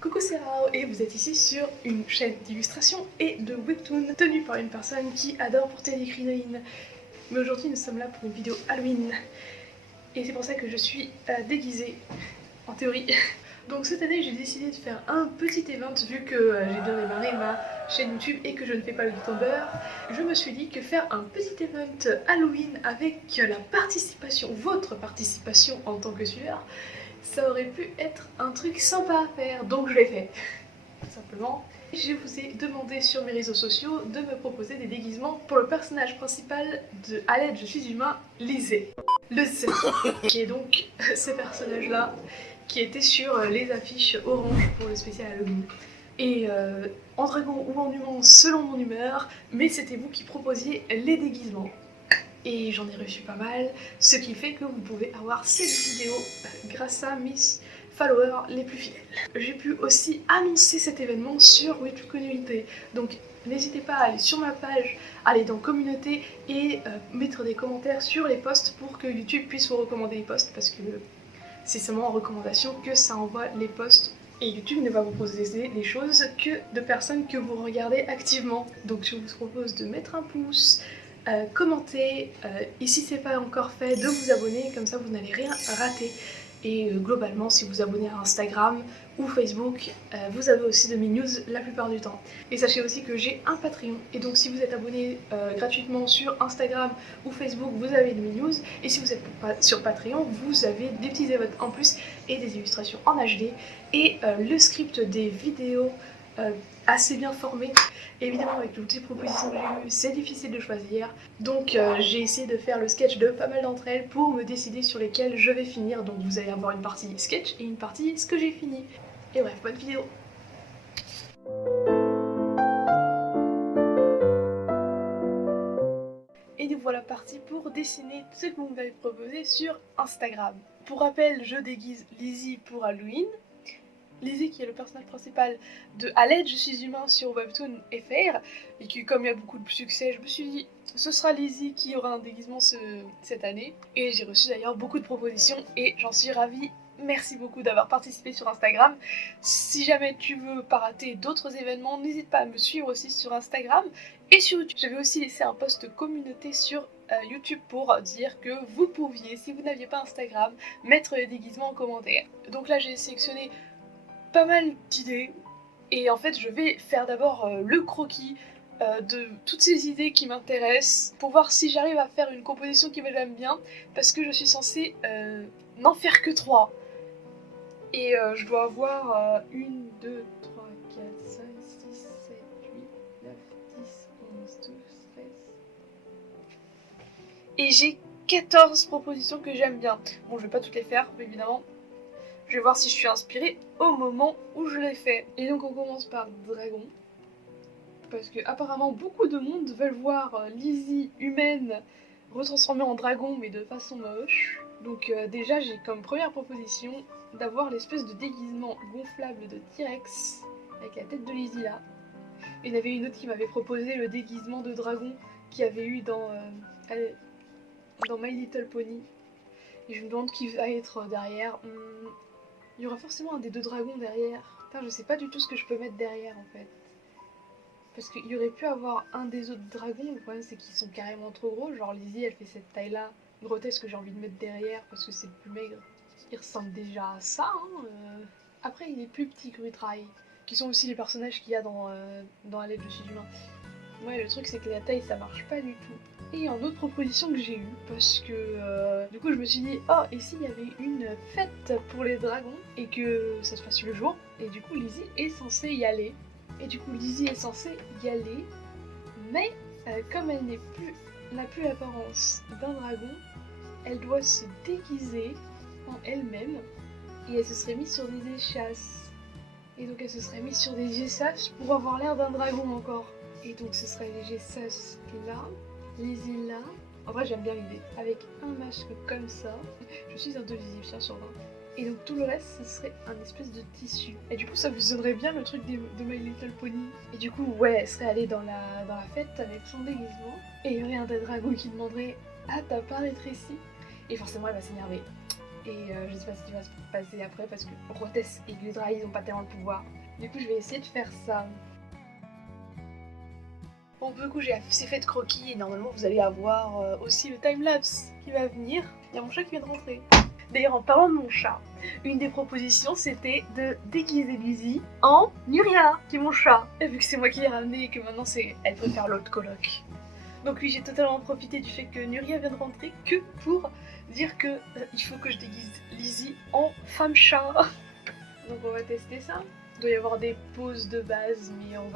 Coucou, c'est Rao et vous êtes ici sur une chaîne d'illustration et de webtoon tenue par une personne qui adore porter des crinoïnes. Mais aujourd'hui nous sommes là pour une vidéo Halloween et c'est pour ça que je suis déguisée, en théorie. Donc cette année j'ai décidé de faire un petit event vu que j'ai bien démarré ma chaîne YouTube et que je ne fais pas le YouTuber. Je me suis dit que faire un petit event Halloween avec la participation, votre participation en tant que suiveur, ça aurait pu être un truc sympa à faire, donc je l'ai fait. Tout simplement. Je vous ai demandé sur mes réseaux sociaux de me proposer des déguisements pour le personnage principal de À l'aide je suis humain, Lizzie. Le Z, qui est donc ce personnage-là, qui était sur les affiches orange pour le spécial Halloween. Et en dragon ou en humain selon mon humeur, mais c'était vous qui proposiez les déguisements. Et j'en ai reçu pas mal, ce qui fait que vous pouvez avoir cette vidéo grâce à mes followers les plus fidèles. J'ai pu aussi annoncer cet événement sur Webtoon Community, donc n'hésitez pas à aller sur ma page, aller dans communauté et mettre des commentaires sur les posts pour que YouTube puisse vous recommander les posts, parce que c'est seulement en recommandation que ça envoie les posts. Et YouTube ne va vous proposer des choses que de personnes que vous regardez activement. Donc je vous propose de mettre un pouce, commenter, et si c'est pas encore fait, de vous abonner, comme ça vous n'allez rien rater. Et globalement, si vous abonnez à Instagram ou Facebook, vous avez aussi de mes news la plupart du temps. Et sachez aussi que j'ai un Patreon, et donc si vous êtes abonné gratuitement sur Instagram ou Facebook, vous avez de mes news, et si vous êtes sur Patreon, vous avez des petits événements en plus et des illustrations en HD, et le script des vidéos assez bien formé. Évidemment, avec toutes les propositions que j'ai eues, c'est difficile de choisir. Donc j'ai essayé de faire le sketch de pas mal d'entre elles pour me décider sur lesquelles je vais finir. Donc vous allez avoir une partie sketch et une partie ce que j'ai fini. Et bref, bonne vidéo. Et nous voilà partis pour dessiner ce que vous m'avez proposé sur Instagram. Pour rappel, je déguise Lizzie pour Halloween. Lizzie qui est le personnage principal de À l'aide je suis humain sur Webtoon FR, et qui, comme il y a beaucoup de succès, je me suis dit ce sera Lizzie qui aura un déguisement cette année. Et j'ai reçu d'ailleurs beaucoup de propositions et j'en suis ravie. Merci beaucoup d'avoir participé sur Instagram. Si jamais tu veux pas rater d'autres événements, n'hésite pas à me suivre aussi sur Instagram et sur YouTube. J'avais aussi laissé un post communauté sur YouTube pour dire que vous pouviez, si vous n'aviez pas Instagram, mettre les déguisements en commentaire. Donc là j'ai sélectionné pas mal d'idées, et en fait je vais faire d'abord le croquis de toutes ces idées qui m'intéressent pour voir si j'arrive à faire une composition qui me j'aime bien, parce que je suis censée n'en faire que 3 et je dois avoir 1, 2, 3, 4, 5, 6, 7, 8, 9, 10, 11, 12, 13 et j'ai 14 propositions que j'aime bien. Bon, je vais pas toutes les faire évidemment. Je vais voir si je suis inspirée au moment où je l'ai fait. Et donc on commence par dragon. Parce que apparemment beaucoup de monde veulent voir Lizzie humaine retransformée en dragon, mais de façon moche. Donc déjà j'ai comme première proposition d'avoir l'espèce de déguisement gonflable de T-Rex avec la tête de Lizzie là. Il y en avait une autre qui m'avait proposé le déguisement de dragon qu'il y avait eu dans My Little Pony. Et je me demande qui va être derrière. Il y aura forcément un des deux dragons derrière. Putain, je sais pas du tout ce que je peux mettre derrière en fait. Parce qu'il y aurait pu avoir un des autres dragons, le problème c'est qu'ils sont carrément trop gros. Genre Lizzie elle fait cette taille là grotesque que j'ai envie de mettre derrière parce que c'est le plus maigre. Il ressemble déjà à ça. Après il est plus petit que Rutrail, qui sont aussi les personnages qu'il y a dans À l'aide je suis humain. Ouais, le truc c'est que la taille ça marche pas du tout. Et une autre proposition que j'ai eue, parce que du coup je me suis dit, oh, et s'il y avait une fête pour les dragons, et que ça se passe le jour, et du coup Lizzie est censée y aller. Et du coup Lizzie est censée y aller, mais comme elle n'a plus l'apparence d'un dragon, elle doit se déguiser en elle-même, et elle se serait mise sur des échasses. Et donc elle se serait mise sur des échasses pour avoir l'air d'un dragon encore. Et donc ce serait les échasses là, Lizzie là. En vrai j'aime bien l'idée. Avec un masque comme ça. Je suis un 2 égyptien sur 20. Et donc tout le reste ce serait un espèce de tissu. Et du coup ça fusionnerait bien le truc de My Little Pony. Et du coup ouais, elle serait allée dans la fête avec son déguisement. Et il y aurait un des dragons qui demanderait: ah, t'as pas rétréci? Et forcément elle va s'énerver. Et je sais pas ce qui va se passer après parce que Rotès et Glidra ils ont pas tellement le pouvoir. Du coup je vais essayer de faire ça. Bon, du coup j'ai assez fait de croquis et normalement vous allez avoir aussi le timelapse qui va venir. Il y a mon chat qui vient de rentrer. D'ailleurs en parlant de mon chat, une des propositions c'était de déguiser Lizzie en Nuria, qui est mon chat. Et vu que c'est moi qui l'ai ramené et que maintenant elle préfère l'autre coloc. Donc oui, j'ai totalement profité du fait que Nuria vient de rentrer que pour dire que il faut que je déguise Lizzie en femme chat. Donc on va tester ça. Il doit y avoir des poses de base, mais on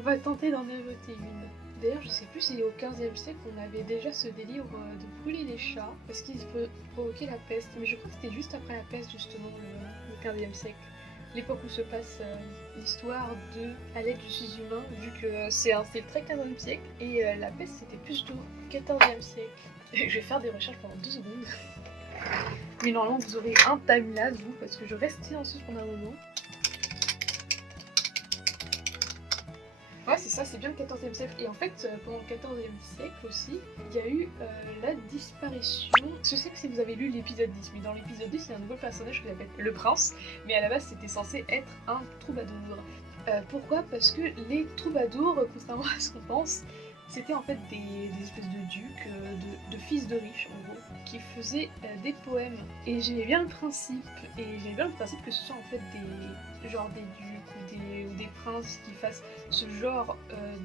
va tenter d'en inventer une. D'ailleurs, je sais plus si au 15e siècle on avait déjà ce délire de brûler les chats parce qu'ils peuvent provoquer la peste, mais je crois que c'était juste après la peste, justement, le 15e siècle. L'époque où se passe l'histoire de Aled, je suis humain, vu que c'est un style très 15e siècle, et la peste c'était plus tôt, 14e siècle. Je vais faire des recherches pendant 2 secondes. Mais normalement vous aurez un timelapse, vous, parce que je restais en sus pendant un moment. Ouais, c'est ça, c'est bien le 14e siècle. Et en fait, pendant le 14e siècle aussi, il y a eu la disparition. Je sais que si vous avez lu l'épisode 10, mais dans l'épisode 10, il y a un nouveau personnage qui s'appelle le prince, mais à la base, c'était censé être un troubadour. Pourquoi ? Parce que les troubadours, contrairement à ce qu'on pense, c'était en fait des espèces de ducs, de fils de riches en gros, qui faisaient des poèmes. Et j'aimais bien le principe, que ce soit en fait des ducs ou des princes qui fassent ce genre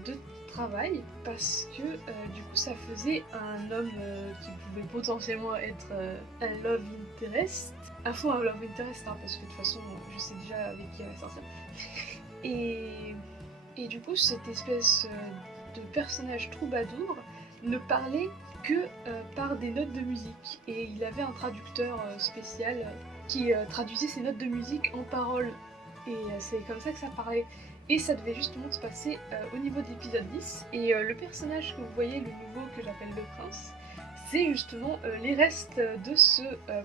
de travail, parce que du coup ça faisait un homme qui pouvait potentiellement être un love interest. À fond un love interest, hein, parce que de toute façon je sais déjà avec qui elle va sortir. Et du coup cette espèce de personnage troubadour ne parlait que par des notes de musique, et il avait un traducteur spécial qui traduisait ces notes de musique en paroles, et c'est comme ça que ça parlait. Et ça devait justement se passer au niveau de l'épisode 10, et le personnage que vous voyez, le nouveau que j'appelle le prince, c'est justement les restes de ce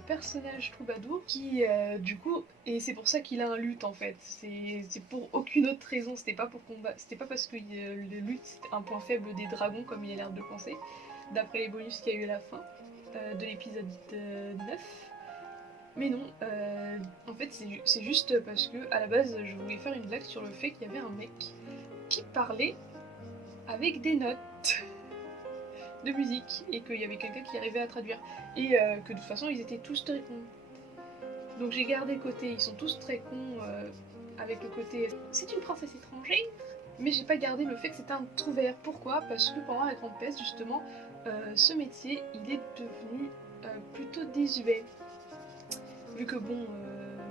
personnage troubadour qui, du coup, et c'est pour ça qu'il a un luth en fait. C'est pour aucune autre raison. C'était pas pour combattre. C'était pas parce que le luth c'était un point faible des dragons comme il a l'air de penser, d'après les bonus qu'il y a eu à la fin de l'épisode 9. Mais non, en fait c'est juste parce que à la base je voulais faire une blague sur le fait qu'il y avait un mec qui parlait avec des notes de musique et qu'il y avait quelqu'un qui arrivait à traduire, et que de toute façon ils étaient tous très cons. Donc j'ai gardé le côté ils sont tous très cons avec le côté c'est une princesse étrangère, mais j'ai pas gardé le fait que c'était un trouvère. Pourquoi ? Parce que pendant la grande peste justement ce métier il est devenu plutôt désuet, vu que bon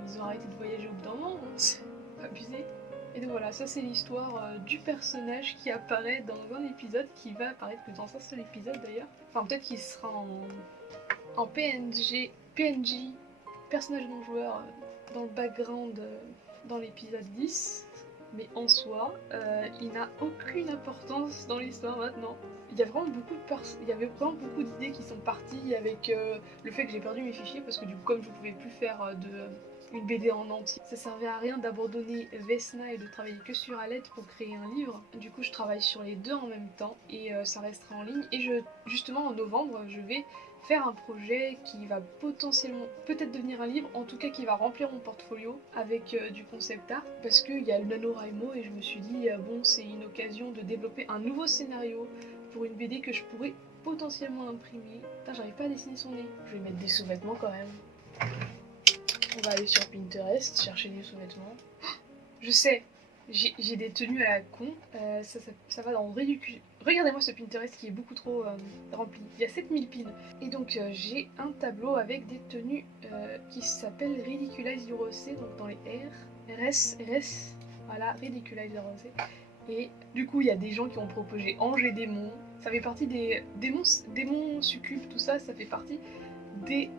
ils ont arrêté de voyager au bout d'un moment, hein. C'est abusé. Et donc voilà, ça c'est l'histoire du personnage qui apparaît dans un épisode, qui va apparaître que dans un seul épisode d'ailleurs. Enfin peut-être qu'il sera en PNJ, personnage non joueur, dans le background dans l'épisode 10. Mais en soi, il n'a aucune importance dans l'histoire maintenant. Il y avait vraiment beaucoup d'idées qui sont parties avec le fait que j'ai perdu mes fichiers, parce que du coup comme je ne pouvais plus faire une BD en entier, ça servait à rien d'abandonner Vesna et de travailler que sur Aled pour créer un livre. Du coup je travaille sur les deux en même temps et ça restera en ligne. Et justement en novembre je vais faire un projet qui va potentiellement peut-être devenir un livre, en tout cas qui va remplir mon portfolio avec du concept art, parce qu'il y a le NaNoWriMo et je me suis dit bon c'est une occasion de développer un nouveau scénario pour une BD que je pourrais potentiellement imprimer. Putain, j'arrive pas à dessiner son nez. Je vais mettre des sous-vêtements quand même. On va aller sur Pinterest, chercher des sous-vêtements. Je sais, j'ai des tenues à la con, ça va dans ridicule. Regardez-moi ce Pinterest qui est beaucoup trop rempli. Il y a 7000 pins. Et donc j'ai un tableau avec des tenues qui s'appellent Ridiculize Your OC, donc dans les RS, voilà, Ridiculize Your OC. Et du coup il y a des gens qui ont proposé Ange et Démon. Ça fait partie des démons succubes, tout ça, ça fait partie des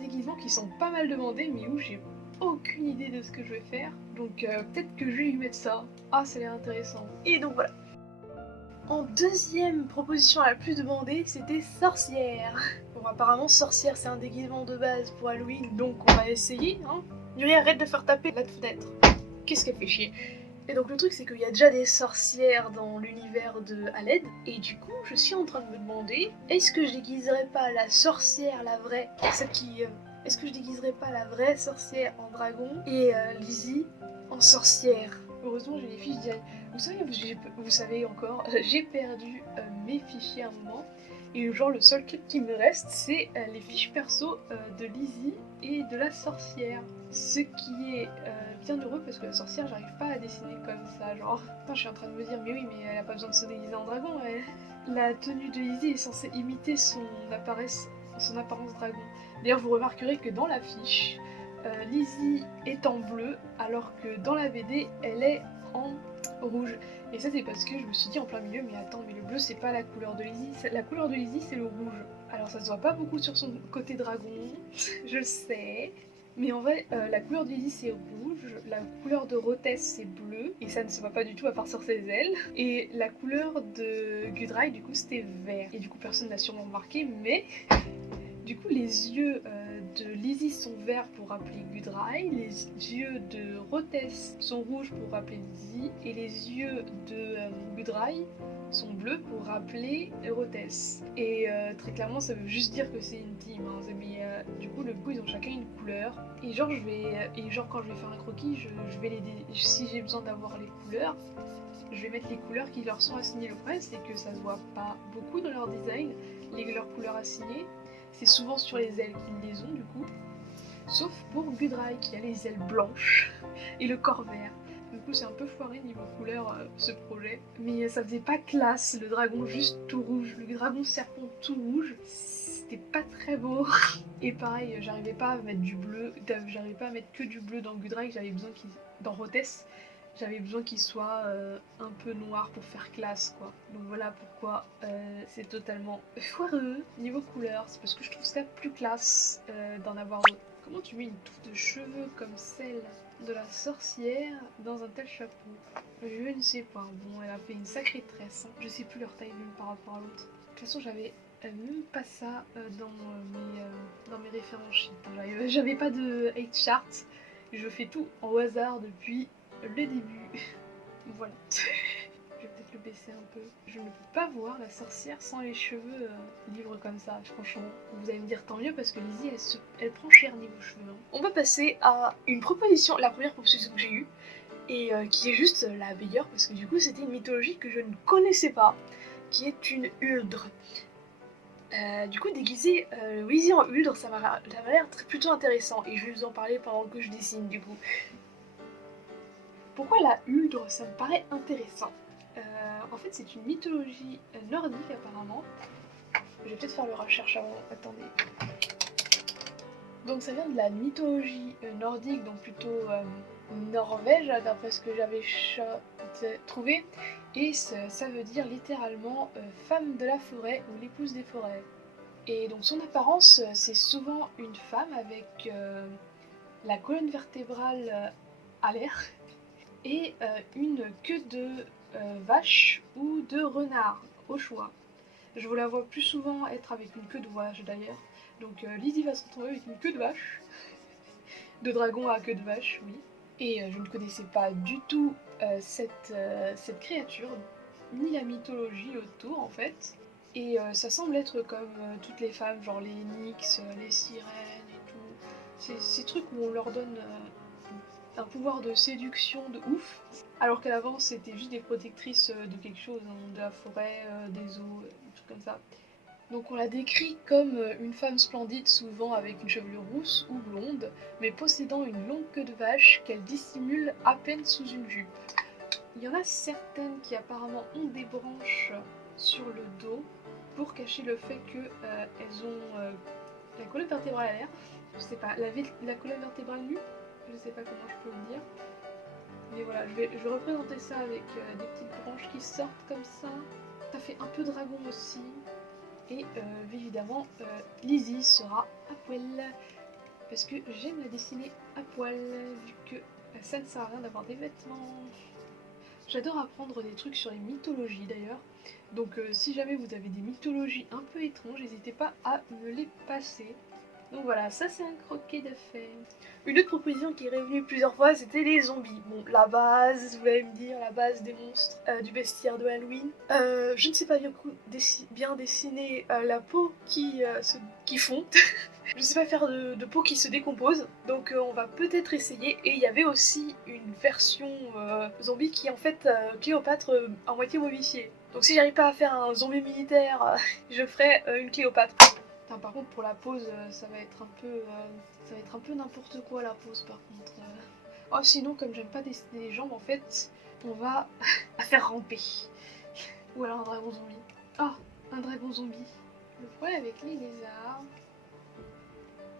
déguisements qui sont pas mal demandés, mais où j'ai aucune idée de ce que je vais faire. Donc peut-être que je vais lui mettre ça. Ah, ça a l'air intéressant. Et donc voilà. En deuxième proposition la plus demandée, c'était sorcière. Bon, apparemment sorcière c'est un déguisement de base pour Halloween, donc on va essayer, hein. Yuri, arrête de faire taper la fenêtre. Qu'est-ce qu'elle fait chier. Et donc le truc c'est qu'il y a déjà des sorcières dans l'univers de Aled, et du coup je suis en train de me demander, est-ce que je déguiserais pas la sorcière, la vraie, celle qui est-ce que je déguiserais pas la vraie sorcière en dragon et Lizzie en sorcière? Heureusement j'ai les fiches d'IA. Vous savez encore, j'ai perdu mes fichiers à un moment. Et genre le seul truc qui me reste, c'est les fiches perso de Lizzie et de la sorcière. Ce qui est bien heureux parce que la sorcière, j'arrive pas à dessiner comme ça, genre. Enfin, je suis en train de me dire, mais oui, mais elle a pas besoin de se déguiser en dragon, elle. La tenue de Lizzie est censée imiter son apparence dragon. D'ailleurs, vous remarquerez que dans la fiche, Lizzie est en bleu, alors que dans la BD, elle est en rouge. Et ça, c'est parce que je me suis dit en plein milieu, mais attends, mais le bleu, c'est pas la couleur de Lizzie. La couleur de Lizzie, c'est le rouge. Alors, ça se voit pas beaucoup sur son côté dragon, je le sais. Mais en vrai, la couleur de Lizzie, c'est rouge. La couleur de Rotès, c'est bleu. Et ça ne se voit pas du tout à part sur ses ailes. Et la couleur de Gudrai, du coup, c'était vert. Et du coup, personne n'a sûrement remarqué, mais du coup, les yeux de Lizzie sont verts pour rappeler Gudrai, les yeux de Rotès sont rouges pour rappeler Lizzie, et les yeux de Gudrai sont bleus pour rappeler Rotès. Et très clairement, ça veut juste dire que c'est une team, hein. Mais du coup, ils ont chacun une couleur. Et genre, quand je vais faire un croquis, je vais si j'ai besoin d'avoir les couleurs, je vais mettre les couleurs qui leur sont assignées. Le problème, c'est que ça se voit pas beaucoup dans leur design, leurs couleurs assignées. C'est souvent sur les ailes qu'ils les ont du coup. Sauf pour Gudrai qui a les ailes blanches et le corps vert. Du coup c'est un peu foiré niveau couleur ce projet. Mais ça faisait pas classe, le dragon juste tout rouge. Le dragon serpent tout rouge. C'était pas très beau. Et pareil, j'arrivais pas à mettre du bleu. J'arrivais pas à mettre que du bleu dans Gudrai. J'avais besoin dans Rotès. J'avais besoin qu'il soit un peu noir pour faire classe quoi. Donc voilà pourquoi c'est totalement foireux niveau couleur. C'est parce que je trouve ça plus classe d'en avoir d'autres. Comment tu mets une touffe de cheveux comme celle de la sorcière dans un tel chapeau? Je ne sais pas. Bon, elle a fait une sacrée tresse. Hein. Je sais plus leur taille même par rapport à l'autre. De toute façon, j'avais même pas ça dans mes références sheets. J'avais pas de hate chart. Je fais tout au hasard depuis le début. Voilà. Je vais peut-être le baisser un peu. Je ne peux pas voir la sorcière sans les cheveux libres comme ça, franchement. Vous allez me dire tant mieux parce que Lizzie, elle prend cher niveau cheveux. Hein. On va passer à une proposition, la première proposition que j'ai eue, et qui est juste la meilleure parce que du coup c'était une mythologie que je ne connaissais pas, qui est une huldre. Du coup, déguiser Lizzie en huldre, ça m'a l'air plutôt intéressant et je vais vous en parler pendant que je dessine du coup. Pourquoi la huldre, ça me paraît intéressant? En fait, c'est une mythologie nordique apparemment. Je vais peut-être faire le recherche avant. Attendez. Donc ça vient de la mythologie nordique, donc plutôt Norvège, d'après ce que j'avais trouvé. Et ça veut dire littéralement femme de la forêt ou l'épouse des forêts. Et donc son apparence, c'est souvent une femme avec la colonne vertébrale à l'air et une queue de vache ou de renard, au choix. Je vous la vois plus souvent être avec une queue de vache d'ailleurs. Donc Lizzie va se retrouver avec une queue de vache. De dragon à queue de vache, oui. Et je ne connaissais pas du tout cette créature, ni la mythologie autour en fait. Et ça semble être comme toutes les femmes, genre les nix, les sirènes et tout. Ces trucs où on leur donne un pouvoir de séduction de ouf, alors qu'à l'avant c'était juste des protectrices de quelque chose, hein, de la forêt, des eaux, des trucs comme ça. Donc on la décrit comme une femme splendide, souvent avec une chevelure rousse ou blonde, mais possédant une longue queue de vache qu'elle dissimule à peine sous une jupe. Il y en a certaines qui apparemment ont des branches sur le dos pour cacher le fait qu'elles ont la colonne vertébrale à l'air, je sais pas, la colonne vertébrale nue, je sais pas comment je peux le dire. Mais voilà, je vais représenter ça avec des petites branches qui sortent comme ça. Ça fait un peu dragon aussi. Et évidemment, Lizzie sera à poil. Parce que j'aime la dessiner à poil, vu que ça ne sert à rien d'avoir des vêtements. J'adore apprendre des trucs sur les mythologies d'ailleurs. Donc si jamais vous avez des mythologies un peu étranges, n'hésitez pas à me les passer. Donc voilà, ça c'est un croquis de fait. Une autre proposition qui est revenue plusieurs fois, c'était les zombies. Bon, la base, vous allez me dire, la base des monstres du bestiaire de Halloween. Je ne sais pas bien dessiner la peau qui fond. Je sais pas faire de peau qui se décompose, donc on va peut-être essayer. Et il y avait aussi une version zombie qui est en fait Cléopâtre à moitié momifiée. Donc si j'arrive pas à faire un zombie militaire, je ferai une Cléopâtre. Putain, par contre pour la pose, ça va être un peu n'importe quoi la pose par contre. Oh sinon comme j'aime pas dessiner les jambes en fait, on va la faire ramper. Ou alors un dragon zombie. Ah, un dragon zombie. Le problème avec les lézards,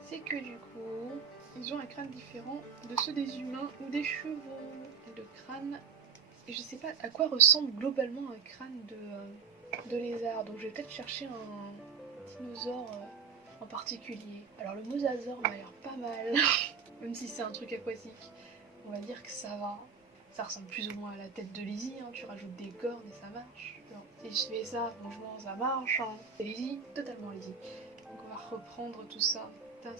c'est que du coup, ils ont un crâne différent de ceux des humains ou des chevaux. Le crâne, et je sais pas à quoi ressemble globalement un crâne de lézard, donc je vais peut-être chercher un dinosaure en particulier. Alors le mosasaure m'a l'air pas mal, même si c'est un truc aquatique. On va dire que ça va. Ça ressemble plus ou moins à la tête de Lizzie, hein. Tu rajoutes des cornes et ça marche. Genre, si je fais ça, franchement ça marche. Hein. C'est Lizzie, totalement Lizzie. Donc on va reprendre tout ça. Putain,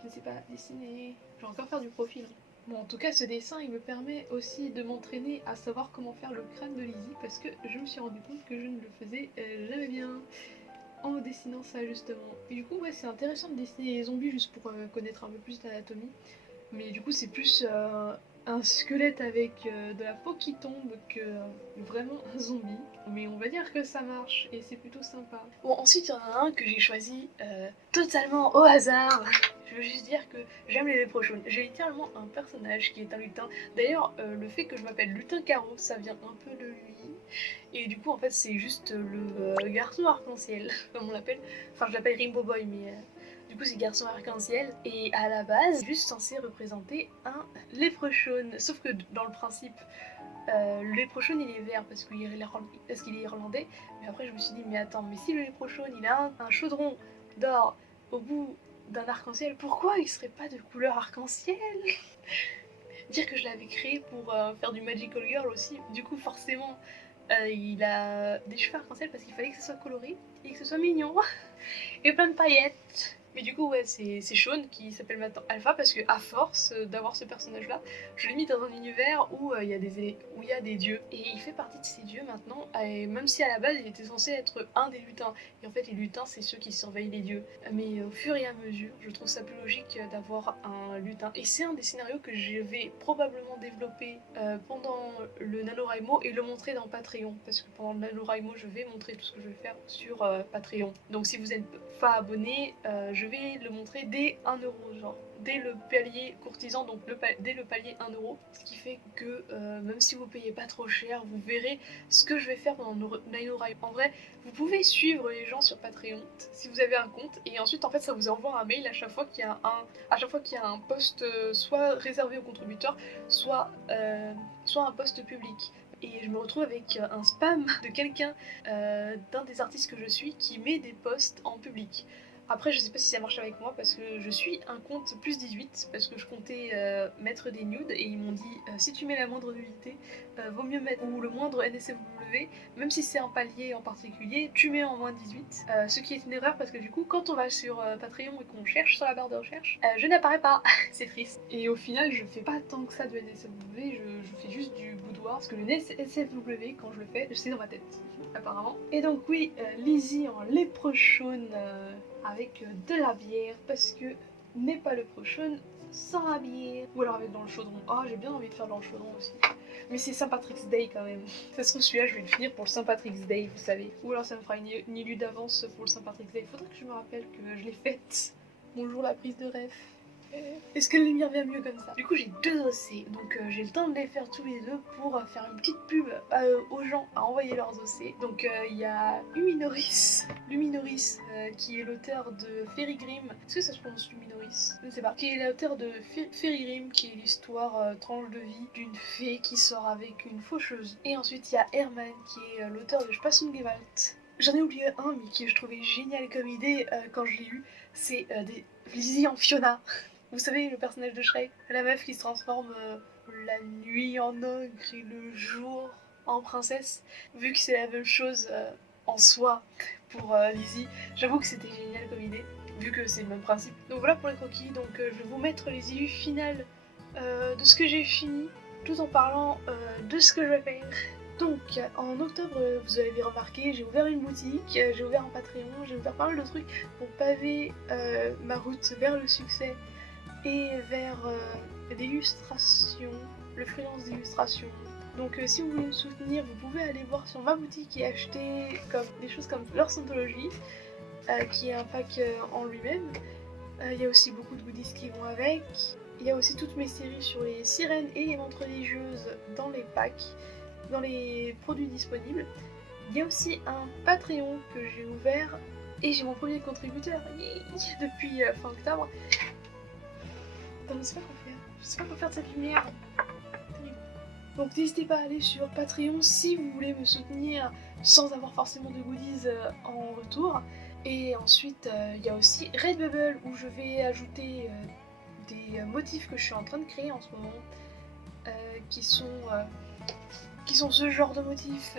je ne sais pas dessiner. Je vais encore faire du profil. Bon, en tout cas, ce dessin, il me permet aussi de m'entraîner à savoir comment faire le crâne de Lizzie parce que je me suis rendu compte que je ne le faisais jamais bien en dessinant ça justement. Et du coup, ouais, c'est intéressant de dessiner les zombies juste pour connaître un peu plus l'anatomie. Mais du coup, c'est plus un squelette avec de la peau qui tombe que vraiment un zombie. Mais on va dire que ça marche et c'est plutôt sympa. Bon, ensuite, il y en a un que j'ai choisi totalement au hasard. Je veux juste dire que j'aime les léprochaunes. J'ai littéralement un personnage qui est un lutin. D'ailleurs, le fait que je m'appelle Lutin Caro, ça vient un peu de lui. Et du coup, en fait, c'est juste le garçon arc-en-ciel, comme on l'appelle. Enfin, je l'appelle Rainbow Boy, mais du coup, c'est garçon arc-en-ciel. Et à la base, c'est juste censé représenter un léprechaune. Sauf que dans le principe, le léprechaune il est vert parce qu'il est irlandais. Mais après, je me suis dit, mais attends, mais si le léprechaune il a un chaudron d'or au bout d'un arc-en-ciel, pourquoi il serait pas de couleur arc-en-ciel? Dire que je l'avais créé pour faire du Magical Girl aussi. Du coup, forcément, il a des cheveux arc-en-ciel parce qu'il fallait que ce soit coloré et que ce soit mignon. Et plein de paillettes. Mais du coup, ouais, c'est Shaun qui s'appelle maintenant Alpha parce que à force d'avoir ce personnage-là, je l'ai mis dans un univers où il y a des dieux. Et il fait partie de ces dieux maintenant, et même si à la base il était censé être un des lutins. Et en fait, les lutins, c'est ceux qui surveillent les dieux. Mais au fur et à mesure, je trouve ça plus logique d'avoir un lutin. Et c'est un des scénarios que je vais probablement développer pendant le NaNoWriMo et le montrer dans Patreon. Parce que pendant le NaNoWriMo, je vais montrer tout ce que je vais faire sur Patreon. Donc si vous n'êtes pas abonné, je vais le montrer dès 1€, genre dès le palier courtisan, donc dès le palier 1€. Ce qui fait que même si vous payez pas trop cher, vous verrez ce que je vais faire pendant NaNoWriMo. En vrai, vous pouvez suivre les gens sur Patreon si vous avez un compte, et ensuite en fait ça vous envoie un mail à chaque fois qu'il y a un post soit réservé aux contributeurs, soit un post public. Et je me retrouve avec un spam de quelqu'un, d'un des artistes que je suis, qui met des posts en public. Après, je sais pas si ça marche avec moi parce que je suis un compte plus 18 parce que je comptais mettre des nudes et ils m'ont dit si tu mets la moindre nudité, vaut mieux mettre ou le moindre NSFW, même si c'est un palier en particulier, tu mets en moins 18. Ce qui est une erreur parce que du coup, quand on va sur Patreon et qu'on cherche sur la barre de recherche, je n'apparais pas. C'est triste. Et au final, je fais pas tant que ça de NSFW, je fais juste du boudoir parce que le NSFW, quand je le fais, c'est dans ma tête, apparemment. Et donc, oui, Lizzie en léprechaune. Avec de la bière parce que n'est pas le prochain sans la bière. Ou alors avec dans le chaudron. Ah, j'ai bien envie de faire dans le chaudron aussi. Mais c'est Saint Patrick's Day quand même. Ça se trouve celui-là je vais le finir pour le Saint Patrick's Day, vous savez. Ou alors ça me fera une élue d'avance pour le Saint Patrick's Day. Faudrait que je me rappelle que je l'ai faite. Bonjour la prise de rêve. Est-ce que le lumière vient mieux comme ça? Du coup j'ai 2 OC, donc j'ai le temps de les faire tous les deux pour faire une petite pub aux gens à envoyer leurs OC. Donc il y a Luminoris qui est l'auteur de Fairy Grim. Est-ce que ça se prononce Luminoris? Je ne sais pas. Qui est l'auteur de Fairy Grim, qui est l'histoire tranche de vie d'une fée qui sort avec une faucheuse. Et ensuite il y a Herman qui est l'auteur de Spasungewalt. J'en ai oublié un mais qui je trouvais génial comme idée quand je l'ai eu, c'est des Lizzie en Fiona. Vous savez, le personnage de Shrek, la meuf qui se transforme la nuit en ogre et le jour en princesse. Vu que c'est la même chose en soi pour Lizzie, j'avoue que c'était génial comme idée, vu que c'est le même principe. Donc voilà pour les croquis, donc je vais vous mettre les issues finales de ce que j'ai fini, tout en parlant de ce que je vais faire Donc en octobre, vous avez remarqué, j'ai ouvert une boutique, j'ai ouvert un Patreon, j'ai ouvert pas mal de trucs pour paver ma route vers le succès et vers l'illustration, le freelance d'illustration. Donc si vous voulez me soutenir, vous pouvez aller voir sur ma boutique et acheter des choses comme Leurs Anthologies, qui est un pack en lui-même. Il y a aussi beaucoup de goodies qui vont avec. Il y a aussi toutes mes séries sur les sirènes et les montres religieuses dans les packs, dans les produits disponibles. Il y a aussi un Patreon que j'ai ouvert et j'ai mon premier contributeur depuis fin octobre. Attends, je sais pas quoi faire. Je sais pas quoi faire de cette lumière. Donc n'hésitez pas à aller sur Patreon si vous voulez me soutenir sans avoir forcément de goodies en retour. Et ensuite il y a aussi Redbubble où je vais ajouter des motifs que je suis en train de créer en ce moment, qui sont ce genre de motifs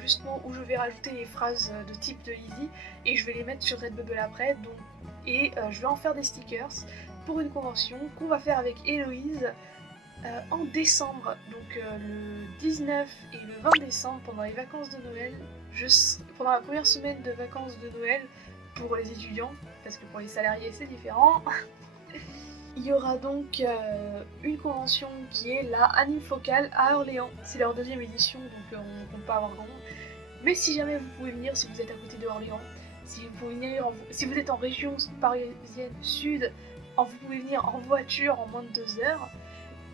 justement où je vais rajouter les phrases de type de Lizzie et je vais les mettre sur Redbubble après, donc, et je vais en faire des stickers pour une convention qu'on va faire avec Héloïse en décembre, donc le 19 et le 20 décembre pendant les vacances de Noël, pendant la première semaine de vacances de Noël pour les étudiants, parce que pour les salariés c'est différent. Il y aura donc une convention qui est la Anime Focale à Orléans. C'est leur deuxième édition, donc on ne compte pas avoir grand monde. Mais si jamais vous pouvez venir, si vous êtes à côté de Orléans, si vous êtes en région parisienne sud, vous pouvez venir en voiture en moins de 2 heures.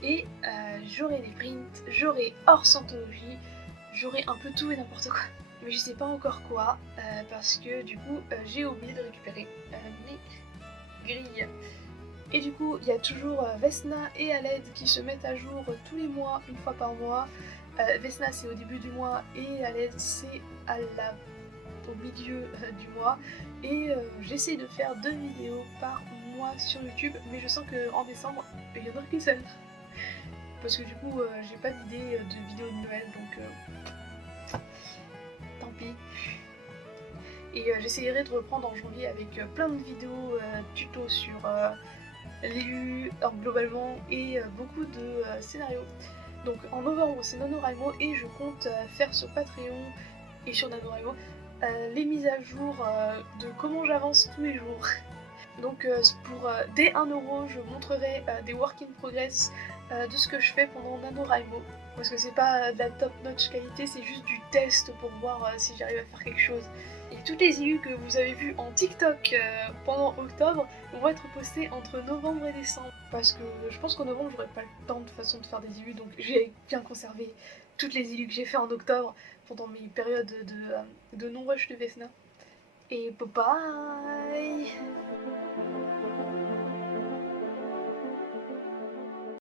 Et j'aurai des prints, j'aurai hors Scientologie, j'aurai un peu tout et n'importe quoi. Mais je sais pas encore quoi, parce que du coup j'ai oublié de récupérer mes grilles. Et du coup, il y a toujours Vesna et Aled qui se mettent à jour tous les mois, une fois par mois. Vesna c'est au début du mois et Aled c'est au milieu du mois. Et j'essaie de faire 2 vidéos par mois sur YouTube, mais je sens qu'en décembre, il y en aura qu'une seule. Parce que du coup, j'ai pas d'idée de vidéo de Noël, donc tant pis. Et j'essaierai de reprendre en janvier avec plein de vidéos tutos sur l'EU globalement et beaucoup de scénarios. Donc en novembre c'est NaNoWriMo et je compte faire sur Patreon et sur NaNoWriMo les mises à jour de comment j'avance tous les jours. Donc dès 1€, je montrerai des work in progress de ce que je fais pendant NaNoWriMo. Parce que c'est pas de la top notch qualité, c'est juste du test pour voir si j'arrive à faire quelque chose. Et toutes les IU que vous avez vues en TikTok pendant octobre vont être postées entre novembre et décembre. Parce que je pense qu'en novembre j'aurai pas le temps de toute façon de faire des IU, donc j'ai bien conservé toutes les IU que j'ai fait en octobre pendant mes périodes de non-rush de Vesna. Et bye bye.